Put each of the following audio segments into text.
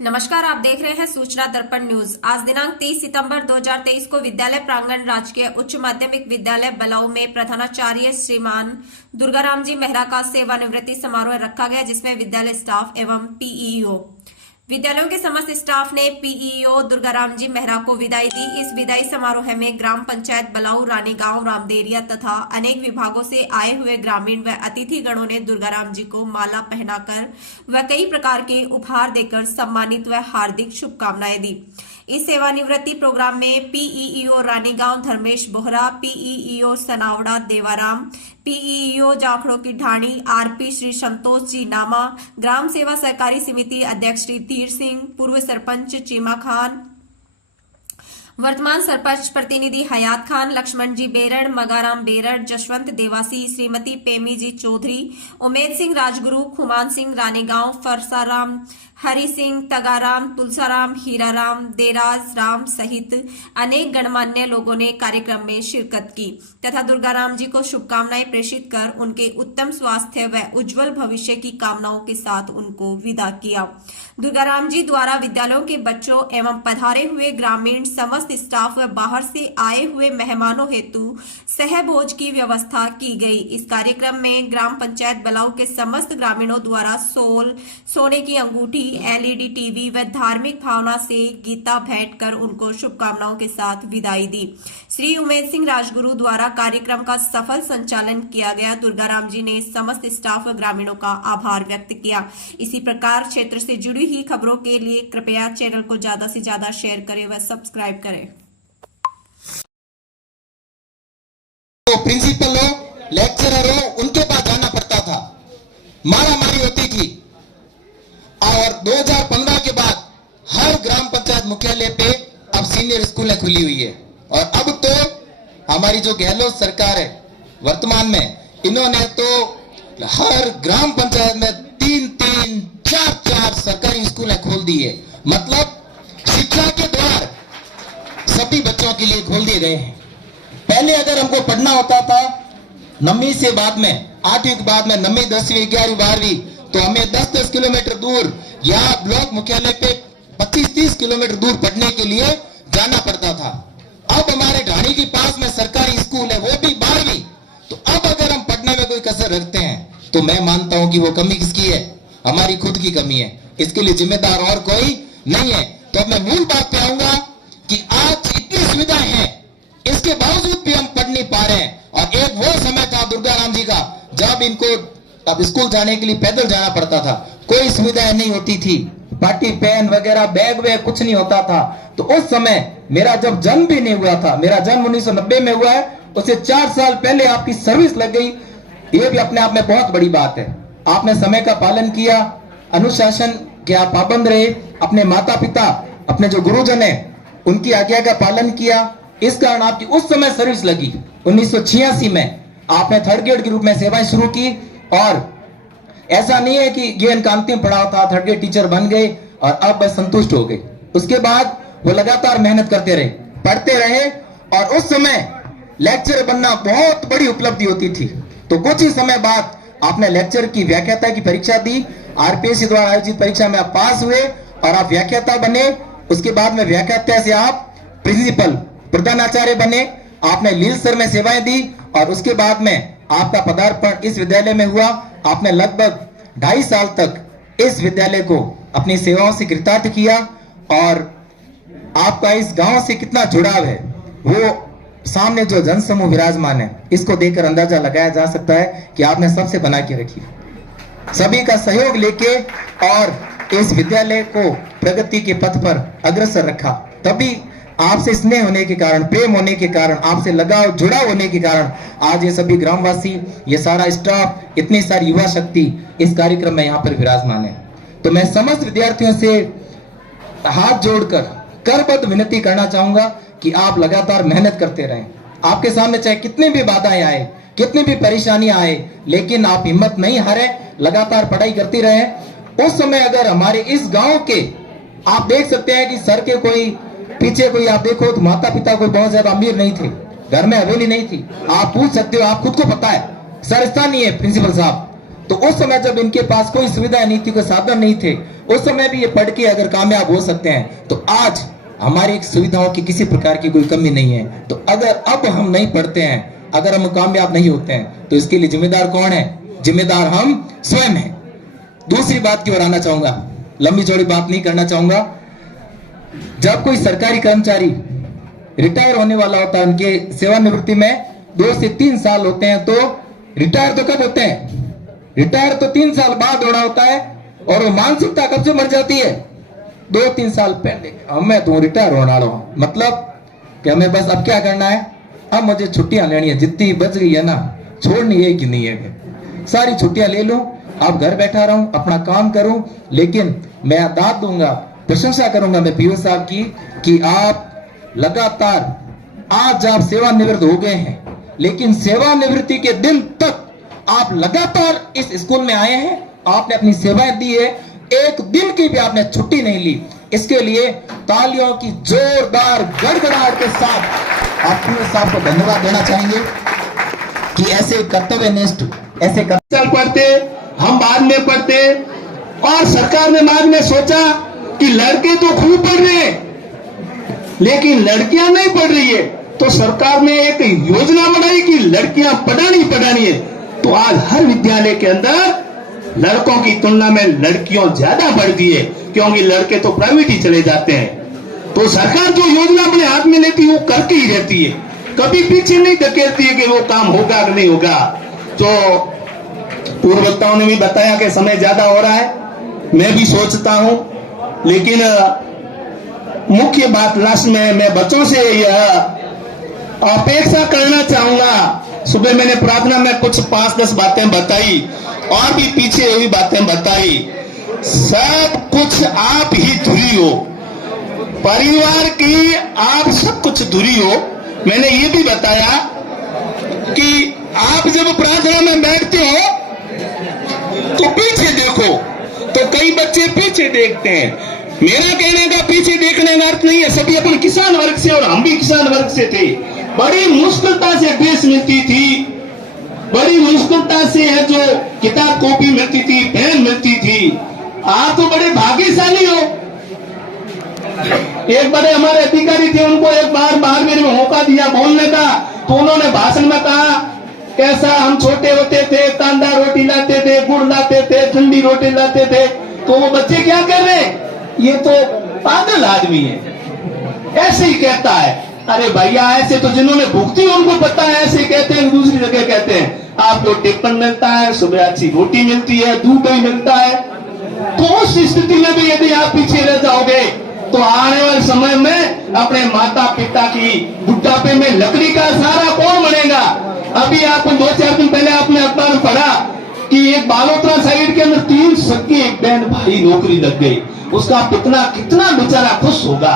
नमस्कार, आप देख रहे हैं सूचना दर्पण न्यूज। आज दिनांक 30 सितंबर 2023 को विद्यालय प्रांगण राजकीय उच्च माध्यमिक विद्यालय बलाऊ में प्रधानाचार्य श्रीमान दुर्गाराम जी मेहरा का सेवानिवृत्ति समारोह रखा गया, जिसमें विद्यालय स्टाफ एवं पीईओ विद्यालयों के समस्त स्टाफ ने पीईओ दुर्गाराम जी मेहरा को विदाई दी। इस विदाई समारोह में ग्राम पंचायत बलाऊ, रानीगांव, रामदेरिया तथा अनेक विभागों से आए हुए ग्रामीण व अतिथि गणों ने दुर्गाराम जी को माला पहनाकर व कई प्रकार के उपहार देकर सम्मानित व हार्दिक शुभकामनाएं दी। इस सेवानिवृत्ति प्रोग्राम में PEO Ranigaon Dharmesh Bohra, PEO Sanawada Devaram, PEO जाखड़ों की ढाणी आरपी श्री संतोष जी नामा, ग्राम सेवा सहकारी समिति अध्यक्ष श्री तीर सिंह, पूर्व सरपंच चीमा खान, वर्तमान सरपंच प्रतिनिधि हयात खान, लक्ष्मण जी बेरड़, मगाराम बेरड़, जशवंत देवासी, श्रीमती पेमी जी चौधरी, उमेद सिंह राजगुरु, खुमान सिंह रानीगांव, फरसाराम, हरि सिंह, तगाराम, तुलसाराम, हीराराम, देराज राम सहित अनेक गणमान्य लोगों ने कार्यक्रम में शिरकत की तथा दुर्गाराम जी को शुभकामनाएं प्रेषित कर उनके उत्तम स्वास्थ्य व उज्जवल भविष्य की कामनाओं के साथ उनको विदा किया। दुर्गाराम जी द्वारा विद्यालयों के बच्चों एवं पधारे हुए ग्रामीण समस्त स्टाफ व बाहर से आए हुए मेहमानों हेतु सहभोज की व्यवस्था की गई। इस कार्यक्रम में ग्राम पंचायत बलाऊ के समस्त ग्रामीणों द्वारा सोने की अंगूठी, एलईडी टीवी व धार्मिक भावना से गीता भेंट कर उनको शुभकामनाओं के साथ विदाई दी। श्री उमेद सिंह राजगुरु द्वारा कार्यक्रम का सफल संचालन किया गया। दुर्गाराम जी ने समस्त स्टाफ व ग्रामीणों का आभार व्यक्त किया। इसी प्रकार क्षेत्र से जुड़ी ही खबरों के लिए कृपया चैनल को ज्यादा से ज्यादा शेयर करें व सब्सक्राइब करें। तो प्रिंसिपल हो, लेक्चरर हो, उनके पास जाना पड़ता था, मारामारी होती थी। और 2015 के बाद हर ग्राम पंचायत मुख्यालय पे अब सीनियर स्कूलें खुली हुई है। और अब तो हमारी जो गहलोत सरकार है वर्तमान में, इन्होंने तो हर ग्राम पंचायत में 3-3, 4-4 सरकारी स्कूलें खोल दी है। मतलब शिक्षा के द्वार सभी बच्चों के लिए खोल दिए गए हैं। पहले अगर हमको पढ़ना होता था 9वीं से बाद में 8वीं के बाद में 9वीं, 10वीं, 11वीं, 12वीं, तो हमें 10-10 किलोमीटर दूर या ब्लॉक मुख्यालय पे 25-30 किलोमीटर दूर पढ़ने के लिए जाना पड़ता था। अब हमारे ढाणी के पास में सरकारी स्कूल है, वो भी 12वीं। तो अब अगर हम पढ़ने में कोई कसर रखते हैं तो मैं मानता हूं कि वो कमी किसकी है? हमारी खुद की कमी है। इसके लिए जिम्मेदार और कोई नहीं है। तो अब मैं मूल बात पे आऊंगा कि आज इतनी सुविधाएं हैं, इसके बावजूद भी हम पढ़ नहीं पा रहे हैं। और एक वो समय था दुर्गाराम जी का जब इनको अब स्कूल जाने के लिए पैदल जाना पड़ता था, कोई सुविधाएं नहीं होती थी, पाटी पेन वगैरह बैग वैग कुछ नहीं होता था। तो उस समय मेरा जब जन्म भी नहीं हुआ था, मेरा जन्म 1990 में हुआ है, उससे 4 साल पहले आपकी सर्विस लग गई, ये भी अपने आप में बहुत बड़ी बात है। आपने समय का पालन किया, अनुशासन के आप पाबंद रहे, अपने माता पिता, अपने जो गुरुजन है उनकी आज्ञा का पालन किया, इस कारण आपकी उस समय सर्विस लगी। 1986 में आपने 3rd ग्रेड के रूप में सेवाएं शुरू की। और ऐसा नहीं है कि ये इनका अंतिम पड़ाव था, 3rd ग्रेड टीचर बन गए और अब बस संतुष्ट हो गए। उसके बाद वो लगातार मेहनत करते रहे, पढ़ते रहे। और उस समय लेक्चर बनना बहुत बड़ी उपलब्धि होती थी। तो कुछ ही समय बाद आपने लेक्चर की व्याख्याता की परीक्षा दी, आरपीएससी द्वारा आयोजित परीक्षा में आप पास हुए और आप व्याख्याता बने। उसके बाद में व्याख्याता से आप प्रिंसिपल, प्रधानाचार्य बने, आपने लील स्तर में सेवाएं दी। और उसके बाद में आपका पदार्पण इस विद्यालय में हुआ। आपने लगभग 2.5 साल तक इस विद्यालय को अपनी सेवाओं से कृतार्थ किया। और आपका इस गांव से कितना जुड़ाव है वो सामने जो जनसमूह विराजमान है, इसको देखकर अंदाजा लगाया जा सकता है कि आपने सबसे बना के रखी, सभी का सहयोग लेके और इस विद्यालय को प्रगति के पथ पर अग्रसर रखा। तभी आपसे स्नेह होने के कारण, प्रेम होने के कारण, आपसे लगाव जुड़ाव होने के कारण आज ये सभी ग्रामवासी, ये सारा स्टाफ, इतनी सारी युवा शक्ति इस कार्यक्रम में यहाँ पर विराजमान है। तो मैं समस्त विद्यार्थियों से हाथ जोड़कर करबद्ध विनती करना चाहूंगा कि आप लगातार मेहनत करते रहें। आपके सामने चाहे कितनी भी बाधाएं आए, कितनी भी परेशानियां आए, लेकिन आप हिम्मत नहीं हारे, लगातार पढ़ाई करती रहें। उस समय अगर हमारे इस गांव के आप देख सकते हैं कि सर के कोई पीछे कोई आप देखो तो माता पिता कोई बहुत ज्यादा अमीर नहीं थे, घर में हवेली नहीं थी। आप पूछ सकते हो, आप खुद को पता है, सर स्थानीय है प्रिंसिपल साहब, तो उस समय जब इनके पास कोई सुविधा नहीं थी, कोई साधन नहीं थे, उस समय भी ये पढ़ के अगर कामयाब हो सकते हैं, तो आज हमारी सुविधाओं की किसी प्रकार की कोई कमी नहीं है। तो अगर अब हम नहीं पढ़ते हैं, अगर हम कामयाब नहीं होते हैं, तो इसके लिए जिम्मेदार कौन है? जिम्मेदार हम स्वयं हैं। दूसरी बात की ओर आना चाहूंगा, लंबी चौड़ी बात नहीं करना चाहूंगा। जब कोई सरकारी कर्मचारी रिटायर होने वाला होता है, उनके सेवानिवृत्ति में 2 से 3 साल होते हैं, तो रिटायर तो कब होते हैं? रिटायर तो 3 साल बाद होना होता है, और वो मानसिकता कब से मर जाती है? 2-3 साल पहले। हमें तो रिटायर होने वाला हूं, मतलब कि हमें बस अब क्या करना है, अब मुझे छुट्टियां लेनी है, जितनी बच गई है ना, छोड़नी है कि नहीं है, सारी छुट्टियां ले लूं, अब घर बैठा रहूं, अपना काम करूं। लेकिन मैं दाद दूंगा, प्रशंसा करूंगा मैं पीओ साहब की, कि आप लगातार, आज आप सेवानिवृत्त हो गए हैं, लेकिन सेवानिवृत्ति के दिन तक आप लगातार इस स्कूल में आए हैं, आपने अपनी सेवाएं दी है, एक दिन की भी आपने छुट्टी नहीं ली। इसके लिए तालियों की जोरदार गड़गड़ाहट के साथ आप पीओ साहब को धन्यवाद देना चाहेंगे कि ऐसे कर्तव्यनिष्ठ, ऐसे साल पढ़ते, हम बाद में पढ़ते, और सरकार ने बाद में सोचा कि लड़के तो खूब पढ़ रहे हैं लेकिन लड़कियां नहीं पढ़ रही है, तो सरकार ने एक योजना बनाई कि लड़कियां पढ़ानी है। तो आज हर विद्यालय के अंदर लड़कों की तुलना में लड़कियों ज्यादा बढ़ती है, क्योंकि लड़के तो प्राइवेट ही चले जाते हैं। तो सरकार जो योजना अपने हाथ में लेती है वो करके ही रहती है, कभी पीछे नहीं धकेलती है कि वो काम होगा कि नहीं होगा। तो पूर्व वक्ताओं ने भी बताया कि समय ज्यादा हो रहा है, मैं भी सोचता हूं, लेकिन मुख्य बात लास्ट में मैं बच्चों से यह अपेक्षा करना चाहूंगा। सुबह मैंने प्रार्थना में कुछ 5-10 बातें बताई, और भी पीछे हुई बातें बताई। सब कुछ आप ही धुरी हो, परिवार की आप सब कुछ धुरी हो। मैंने ये भी बताया कि आप जब प्रार्थना में बैठते हो तो पीछे देखो, तो कई बच्चे पीछे देखते हैं। मेरा कहने का पीछे देखने का अर्थ नहीं है, सभी अपन किसान वर्ग से, और हम भी किसान वर्ग से थे। बड़ी मुश्किलता से ड्रेस मिलती थी, बड़ी मुश्किलता से है जो किताब कॉपी मिलती थी, पेन मिलती थी। आप तो बड़े भाग्यशाली हो। एक बड़े हमारे अधिकारी थे, उनको एक बार बाहर मेरे मौका दिया बोलने का, तो उन्होंने भाषण में कहा कैसा हम छोटे होते थे, कांदा रोटी लाते थे, गुड़ लाते थे, ठंडी रोटी लाते थे। तो वो बच्चे क्या कर रहे हैं, ये तो पागल आदमी है, ऐसे ही कहता है। अरे भैया, ऐसे तो जिन्होंने भुगती उनको पता है, ऐसे कहते हैं। दूसरी जगह कहते हैं आपको टिफिन मिलता है, सुबह अच्छी रोटी मिलती है, दूध भी मिलता है। तो उस स्थिति में भी यदि आप पीछे रह जाओगे तो आने वाले समय में अपने माता पिता की बुढ़ापे में लकड़ी का सहारा कौन बनेगा। अभी आपको 2-4 दिन पहले आपने अखबार में पढ़ा कि एक बालोतरा साइड के अंदर 3 सगे बहन भाई नौकरी लग गई। उसका कितना बेचारा खुश होगा,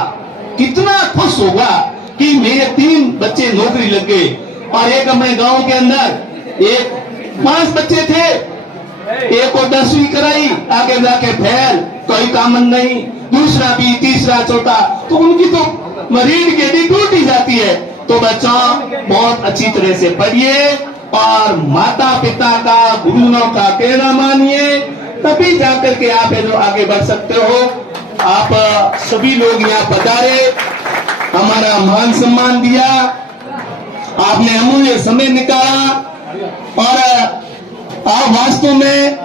कितना खुश होगा कि मेरे 3 बच्चे नौकरी लग गए। और एक अपने गांव के अंदर एक 5 बच्चे थे, एक को 10वीं कराई, आगे जाके फेल, कोई काम नहीं, दूसरा भी, तीसरा, चौथा, तो उनकी तो रीढ़ की हड्डी टूट ही जाती है। तो बच्चों बहुत अच्छी तरह से पढ़िए और माता पिता का, गुरुओं का कहना मानिए, तभी जाकर के आप जो आगे बढ़ सकते हो। आप सभी लोग यहाँ पधारे, हमारा मान सम्मान दिया, आपने अमूल्य समय निकाला, और आप वास्तव में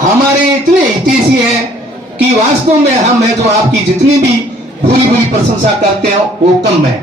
हमारे इतने हितैषी हैं कि वास्तव में हम है जो आपकी जितनी भी भूरी भूरी प्रशंसा करते हो वो कम है।